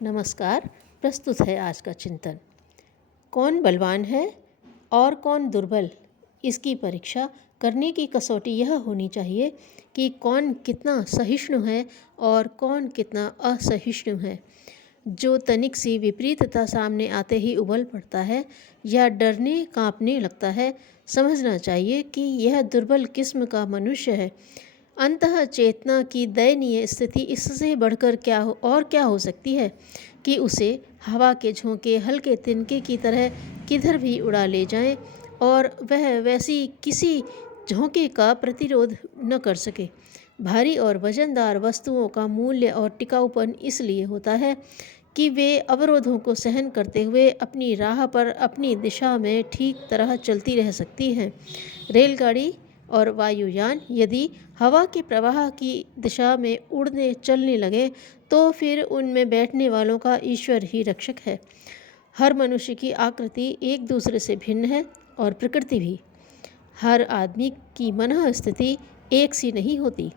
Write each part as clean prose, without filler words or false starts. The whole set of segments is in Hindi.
नमस्कार। प्रस्तुत है आज का चिंतन। कौन बलवान है और कौन दुर्बल, इसकी परीक्षा करने की कसौटी यह होनी चाहिए कि कौन कितना सहिष्णु है और कौन कितना असहिष्णु है। जो तनिक सी विपरीतता सामने आते ही उबल पड़ता है या डरने कांपने लगता है, समझना चाहिए कि यह दुर्बल किस्म का मनुष्य है। अंतः चेतना की दयनीय स्थिति इससे बढ़कर क्या हो सकती है कि उसे हवा के झोंके हल्के तिनके की तरह किधर भी उड़ा ले जाएं और वह वैसी किसी झोंके का प्रतिरोध न कर सके। भारी और वजनदार वस्तुओं का मूल्य और टिकाऊपन इसलिए होता है कि वे अवरोधों को सहन करते हुए अपनी राह पर अपनी दिशा में ठीक तरह चलती रह सकती हैं। रेलगाड़ी और वायुयान यदि हवा के प्रवाह की दिशा में उड़ने चलने लगे तो फिर उनमें बैठने वालों का ईश्वर ही रक्षक है। हर मनुष्य की आकृति एक दूसरे से भिन्न है और प्रकृति भी। हर आदमी की मनः स्थिति एक सी नहीं होती।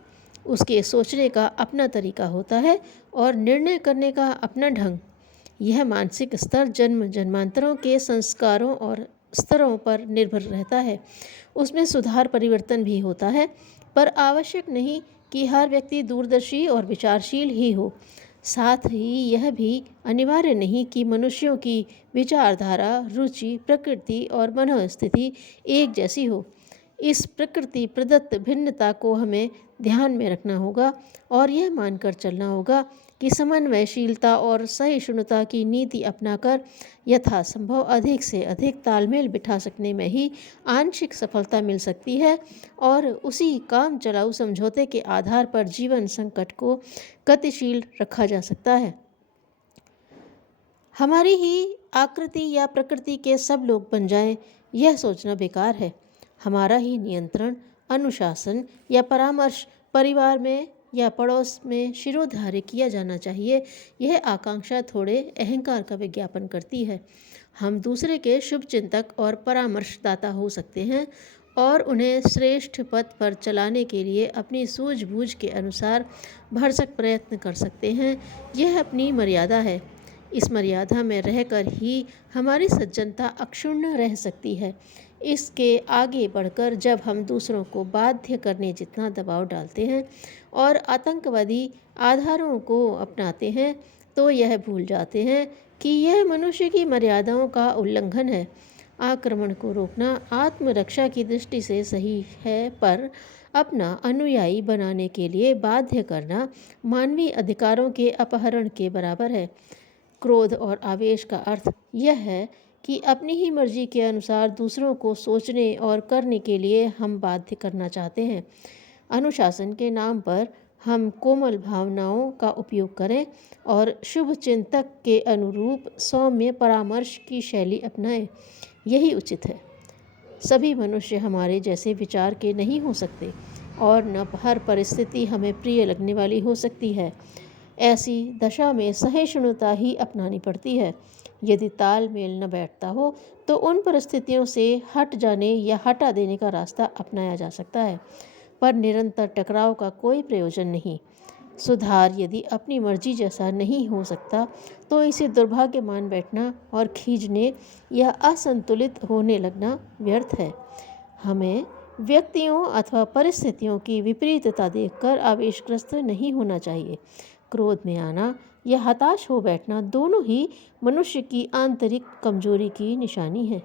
उसके सोचने का अपना तरीका होता है और निर्णय करने का अपना ढंग। यह मानसिक स्तर जन्म जन्मांतरों के संस्कारों और स्तरों पर निर्भर रहता है। उसमें सुधार परिवर्तन भी होता है, पर आवश्यक नहीं कि हर व्यक्ति दूरदर्शी और विचारशील ही हो। साथ ही यह भी अनिवार्य नहीं कि मनुष्यों की विचारधारा, रुचि, प्रकृति और मनोस्थिति एक जैसी हो। इस प्रकृति प्रदत्त भिन्नता को हमें ध्यान में रखना होगा और यह मानकर चलना होगा कि समन्वयशीलता और सहिष्णुता की नीति अपनाकर यथासंभव अधिक से अधिक तालमेल बिठा सकने में ही आंशिक सफलता मिल सकती है और उसी काम चलाऊ समझौते के आधार पर जीवन संकट को गतिशील रखा जा सकता है। हमारी ही आकृति या प्रकृति के सब लोग बन जाएं, यह सोचना बेकार है। हमारा ही नियंत्रण, अनुशासन या परामर्श परिवार में या पड़ोस में शिरोधार्य किया जाना चाहिए। यह आकांक्षा थोड़े अहंकार का विज्ञापन करती है। हम दूसरे के शुभ चिंतक और परामर्शदाता हो सकते हैं और उन्हें श्रेष्ठ पथ पर चलाने के लिए अपनी सूझबूझ के अनुसार भरसक प्रयत्न कर सकते हैं। यह अपनी मर्यादा है। इस मर्यादा में रहकर ही हमारी सज्जनता अक्षुण्ण रह सकती है। इसके आगे बढ़कर जब हम दूसरों को बाध्य करने जितना दबाव डालते हैं और आतंकवादी आधारों को अपनाते हैं, तो यह भूल जाते हैं कि यह मनुष्य की मर्यादाओं का उल्लंघन है। आक्रमण को रोकना आत्मरक्षा की दृष्टि से सही है, पर अपना अनुयायी बनाने के लिए बाध्य करना मानवीय अधिकारों के अपहरण के बराबर है। क्रोध और आवेश का अर्थ यह है कि अपनी ही मर्जी के अनुसार दूसरों को सोचने और करने के लिए हम बाध्य करना चाहते हैं। अनुशासन के नाम पर हम कोमल भावनाओं का उपयोग करें और शुभ चिंतक के अनुरूप सौम्य परामर्श की शैली अपनाएं। यही उचित है। सभी मनुष्य हमारे जैसे विचार के नहीं हो सकते और न हर परिस्थिति हमें प्रिय लगने वाली हो सकती है। ऐसी दशा में सहिष्णुता ही अपनानी पड़ती है। यदि तालमेल न बैठता हो तो उन परिस्थितियों से हट जाने या हटा देने का रास्ता अपनाया जा सकता है, पर निरंतर टकराव का कोई प्रयोजन नहीं। सुधार यदि अपनी मर्जी जैसा नहीं हो सकता तो इसे दुर्भाग्य मान बैठना और खींचने या असंतुलित होने लगना व्यर्थ है। हमें व्यक्तियों अथवा परिस्थितियों की विपरीतता देखकर आवेशग्रस्त नहीं होना चाहिए। क्रोध में आना या हताश हो बैठना दोनों ही मनुष्य की आंतरिक कमजोरी की निशानी है।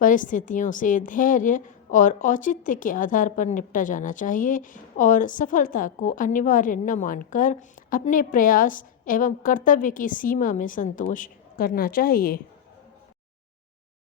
परिस्थितियों से धैर्य और औचित्य के आधार पर निपटा जाना चाहिए और सफलता को अनिवार्य न मानकर अपने प्रयास एवं कर्तव्य की सीमा में संतोष करना चाहिए।